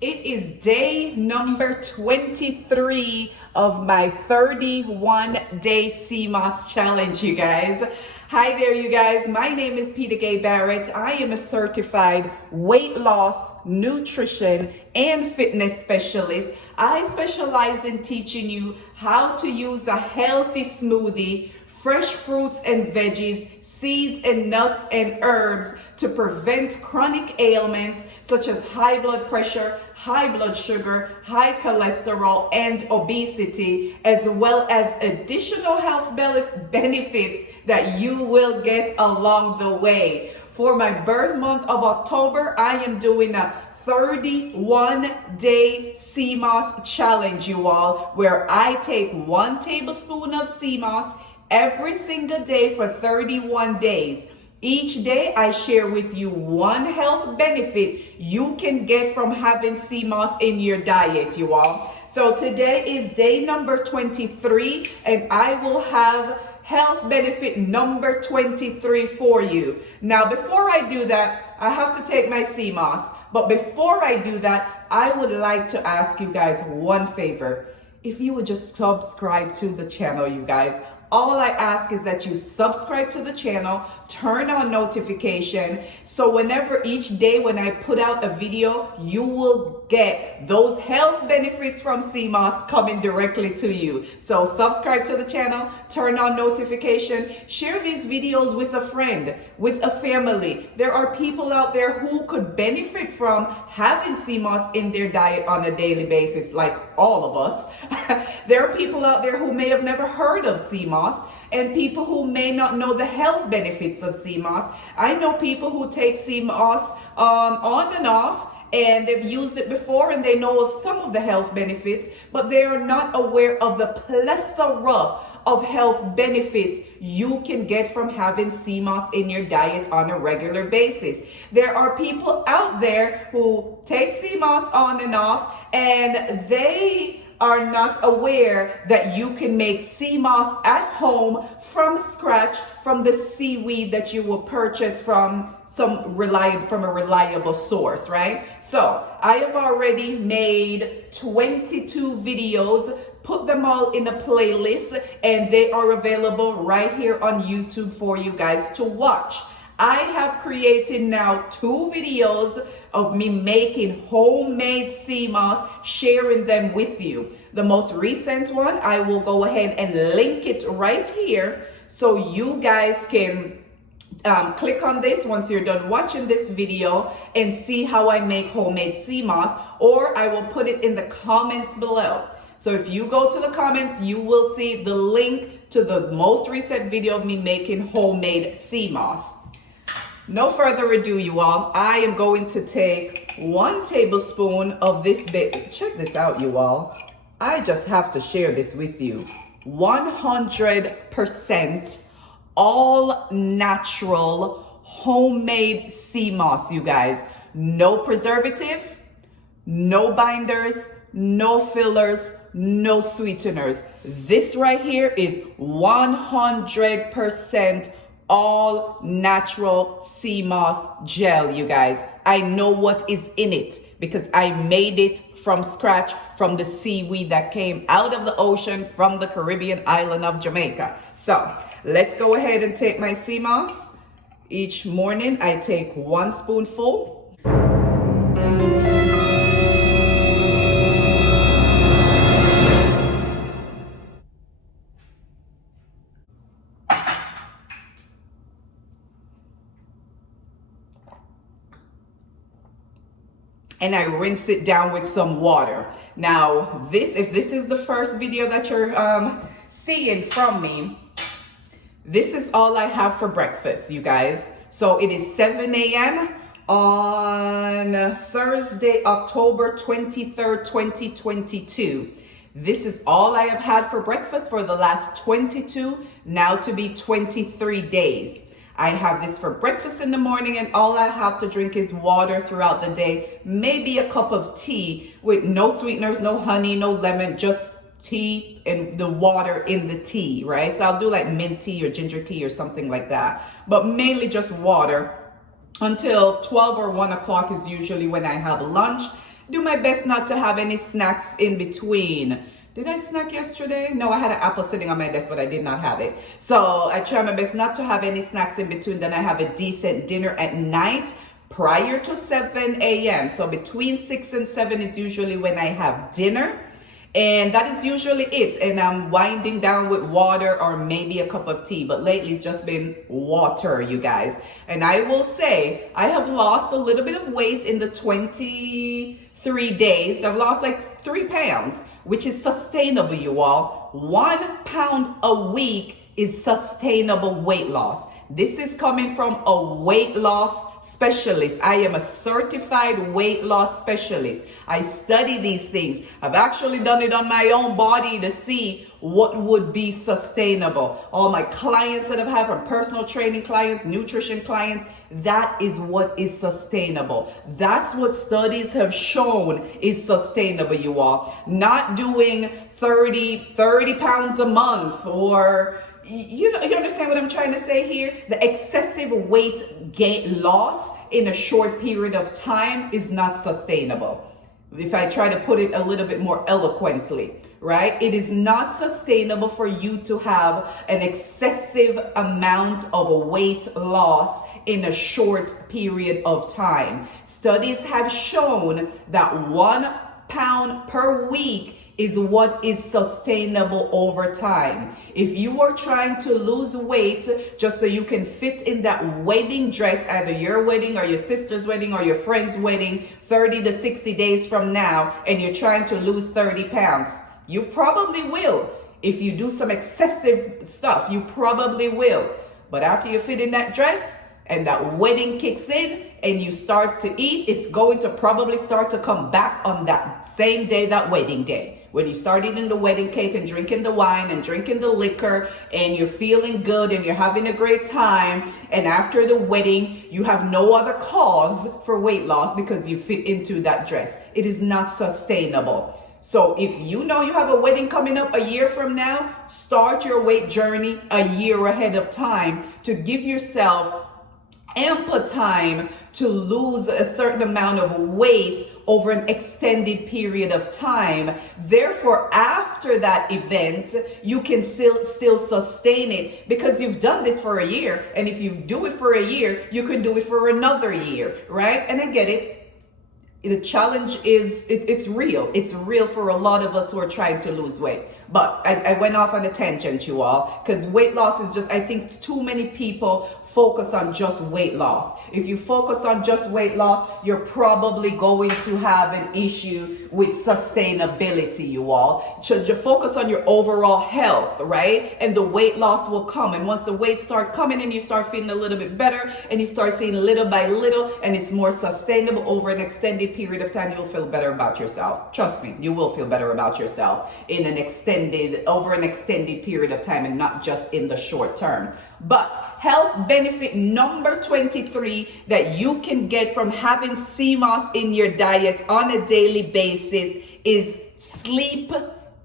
It is day number 23 of my 31-day Seamoss challenge, you guys. Hi there, you guys. My name is Barrett. I am a certified weight loss, nutrition, and fitness specialist. I specialize in teaching you how to use a healthy smoothie, fresh fruits and veggies, seeds and nuts and herbs to prevent chronic ailments such as high blood pressure, high blood sugar, high cholesterol, and obesity, as well as additional health benefits that you will get along the way. For my birth month of October, I am doing a 31-day Seamoss challenge, you all, where I take 1 tablespoon of Seamoss every single day for 31 days. Each day I share with you one health benefit you can get from having Seamoss in your diet, you all. So today is day number 23 and I will have health benefit number 23 for you. Now before I do that, I have to take my Seamoss. But before I do that, I would like to ask you guys one favor. If you would just subscribe to the channel, you guys. All I ask is that you subscribe to the channel, turn on notification, so whenever each day when I put out a video, you will get those health benefits from Seamoss coming directly to you. So subscribe to the channel, turn on notification, share these videos with a friend, with a family. There are people out there who could benefit from having Seamoss in their diet on a daily basis, like all of us. There are people out there who may have never heard of Seamoss, and people who may not know the health benefits of Seamoss. I know people who take Seamoss on and off, and they've used it before and they know of some of the health benefits, but they are not aware of the plethora of health benefits you can get from having Seamoss in your diet on a regular basis. There are people out there who take Seamoss on and off, and they are not aware that you can make Seamoss at home from scratch from the seaweed that you will purchase from a reliable source, right? So I have already made 22 videos, put them all in a playlist, and they are available right here on YouTube for you guys to watch. I have created now 2 videos of me making homemade Seamoss, sharing them with you. The most recent one, I will go ahead and link it right here so you guys can click on this once you're done watching this video and see how I make homemade Seamoss, or I will put it in the comments below. So if you go to the comments, you will see the link to the most recent video of me making homemade Seamoss. No further ado, you all, I am going to take 1 tablespoon of this bit. Check this out, you all. I just have to share this with you. 100% all natural homemade Seamoss, you guys. No preservative, no binders, no fillers, no sweeteners. This right here is 100% all natural Seamoss gel, you guys. I know what is in it because I made it from scratch from the seaweed that came out of the ocean from the Caribbean island of Jamaica. So let's go ahead and take my Seamoss. Each morning I take 1 spoonful. And I rinse it down with some water. Now, if this is the first video that you're seeing from me, this is all I have for breakfast, you guys. So it is 7 a.m. on Thursday, October 23rd, 2022. This is all I have had for breakfast for the last 22, now to be 23 days. I have this for breakfast in the morning, and all I have to drink is water throughout the day. Maybe a cup of tea with no sweeteners, no honey, no lemon, just tea and the water in the tea, right? So I'll do like mint tea or ginger tea or something like that, but mainly just water until 12 or 1 o'clock is usually when I have lunch. Do my best not to have any snacks in between. Did I snack yesterday? No, I had an apple sitting on my desk, but I did not have it. So I try my best not to have any snacks in between. Then I have a decent dinner at night prior to 7 a.m. So between 6 and 7 is usually when I have dinner. And that is usually it. And I'm winding down with water or maybe a cup of tea. But lately it's just been water, you guys. And I will say I have lost a little bit of weight in the 23 days. I've lost like 3 pounds, which is sustainable, you all. 1 pound a week is sustainable weight loss. This is coming from a weight loss specialist. I am a certified weight loss specialist. I study these things. I've actually done it on my own body to see what would be sustainable. All my clients that I've had, from personal training clients, nutrition clients, that is what is sustainable. That's what studies have shown is sustainable, you all. Not doing 30 pounds a month, or you understand what I'm trying to say here? The excessive weight gain loss in a short period of time is not sustainable. If I try to put it a little bit more eloquently, right? It is not sustainable for you to have an excessive amount of weight loss in a short period of time. Studies have shown that 1 pound per week is what is sustainable over time. If you are trying to lose weight just so you can fit in that wedding dress, either your wedding or your sister's wedding or your friend's wedding 30 to 60 days from now, and you're trying to lose 30 pounds, you probably will. If you do some excessive stuff, you probably will. But after you fit in that dress and that wedding kicks in and you start to eat, it's going to probably start to come back on that same day, that wedding day. When you start eating the wedding cake and drinking the wine and drinking the liquor and you're feeling good and you're having a great time, and after the wedding you have no other cause for weight loss because you fit into that dress, it is not sustainable. So if you know you have a wedding coming up a year from now, start your weight journey a year ahead of time to give yourself ample time to lose a certain amount of weight over an extended period of time. Therefore, after that event, you can still sustain it because you've done this for a year. And if you do it for a year, you can do it for another year, right? And I get it. The challenge is, it's real. It's real for a lot of us who are trying to lose weight. But I went off on a tangent, you all, because weight loss is just, I think too many people focus on just weight loss. If you focus on just weight loss, you're probably going to have an issue with sustainability, you all. So you focus on your overall health, right? And the weight loss will come. And once the weight start coming and you start feeling a little bit better and you start seeing little by little and it's more sustainable over an extended period of time, you'll feel better about yourself. Trust me, you will feel better about yourself over an extended period of time and not just in the short term. But health benefit number 23 that you can get from having Seamoss in your diet on a daily basis is sleep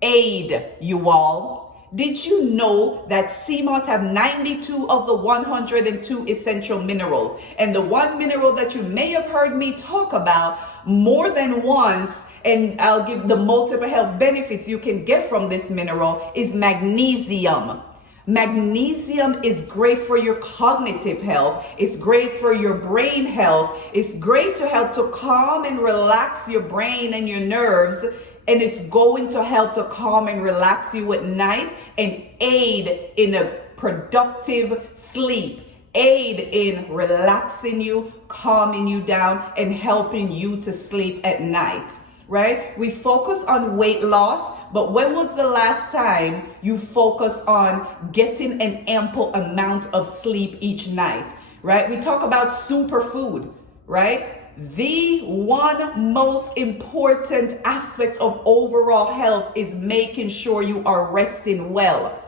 aid, you all. Did you know that Seamoss have 92 of the 102 essential minerals? And the one mineral that you may have heard me talk about more than once, and I'll give the multiple health benefits you can get from this mineral, is magnesium. Magnesium is great for your cognitive health. It's great for your brain health. It's great to help to calm and relax your brain and your nerves. And it's going to help to calm and relax you at night and aid in a productive sleep. Aid in relaxing you, calming you down, and helping you to sleep at night. Right? We focus on weight loss, but when was the last time you focused on getting an ample amount of sleep each night? Right? We talk about superfood, right? The one most important aspect of overall health is making sure you are resting well.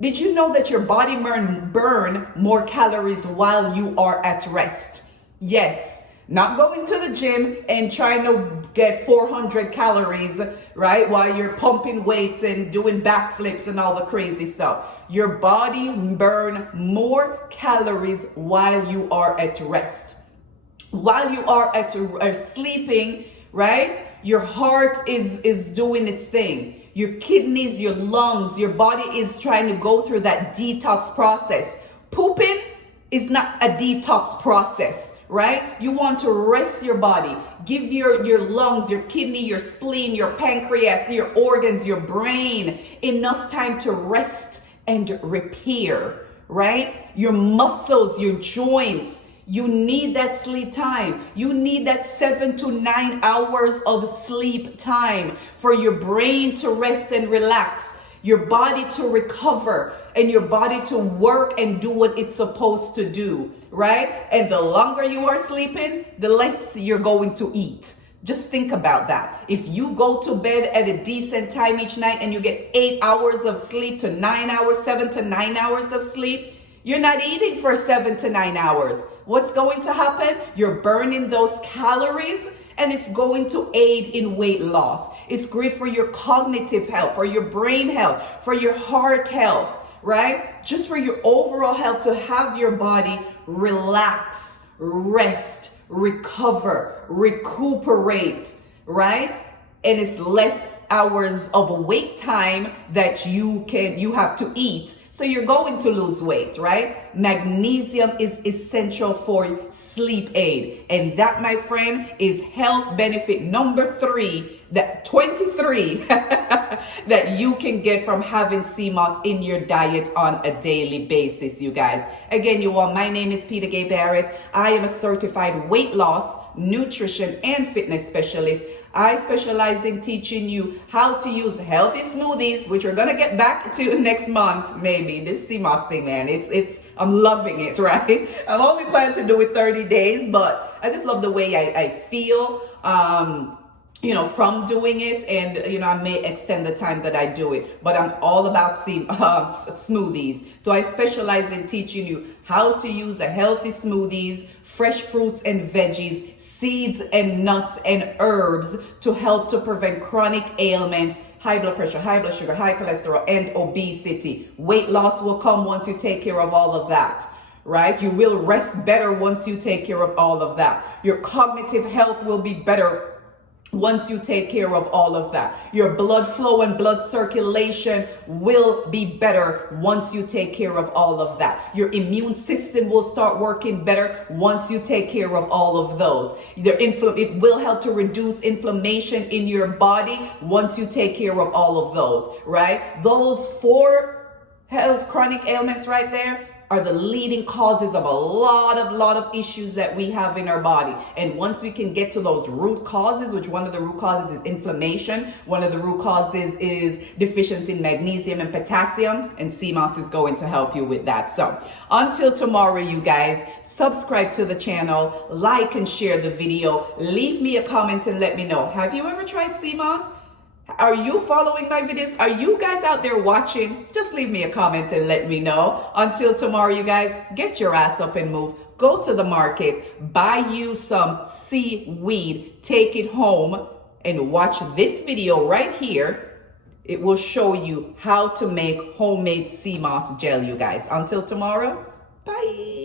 Did you know that your body burn more calories while you are at rest? Yes. Not going to the gym and trying to get 400 calories, right? While you're pumping weights and doing backflips and all the crazy stuff. Your body burn more calories while you are at rest. While you are sleeping, right? Your heart is doing its thing. Your kidneys, your lungs, your body is trying to go through that detox process. Pooping is not a detox process, right? You want to rest your body. Give your lungs, your kidney, your spleen, your pancreas, your organs, your brain enough time to rest and repair, right? Your muscles, your joints. You need that sleep time. You need that 7 to 9 hours of sleep time for your brain to rest and relax, your body to recover, and your body to work and do what it's supposed to do, right? And the longer you are sleeping, the less you're going to eat. Just think about that. If you go to bed at a decent time each night and you get 8 hours of sleep to 9 hours, 7 to 9 hours of sleep, you're not eating for 7 to 9 hours. What's going to happen? You're burning those calories, and it's going to aid in weight loss. It's great for your cognitive health, for your brain health, for your heart health, right? Just for your overall health, to have your body relax, rest, recover, recuperate, right? And it's less hours of wait time that you have to eat. So you're going to lose weight, right? Magnesium is essential for sleep aid. And that, my friend, is health benefit number 3, that 23 that you can get from having Seamoss in your diet on a daily basis, you guys. Again, you all, my name is Peter Gay Barrett. I am a certified weight loss, nutrition, and fitness specialist. I specialize in teaching you how to use healthy smoothies, which we're gonna get back to next month, maybe. This Seamoss thing, man, I'm loving it, right? I'm only planning to do it 30 days, but I just love the way I feel, from doing it, and I may extend the time that I do it, but I'm all about smoothies. So I specialize in teaching you how to use a healthy smoothies, fresh fruits and veggies, seeds and nuts and herbs to help to prevent chronic ailments, high blood pressure, high blood sugar, high cholesterol, and obesity. Weight loss will come once you take care of all of that, right? You will rest better once you take care of all of that. Your cognitive health will be better once you take care of all of that. Your blood flow and blood circulation will be better once you take care of all of that. Your immune system will start working better once you take care of all of those. It will help to reduce inflammation in your body once you take care of all of those, right? Those 4 health chronic ailments right there are the leading causes of a lot of issues that we have in our body. And once we can get to those root causes, which one of the root causes is inflammation, one of the root causes is deficiency in magnesium and potassium, and Seamoss is going to help you with that. So until tomorrow, you guys, subscribe to the channel, like and share the video, leave me a comment and let me know, have you ever tried Seamoss? Are you following my videos? Are you guys out there watching? Just leave me a comment and let me know. Until tomorrow, you guys, get your ass up and move. Go to the market, buy you some seaweed, take it home, and watch this video right here. It will show you how to make homemade Seamoss gel, you guys. Until tomorrow, bye.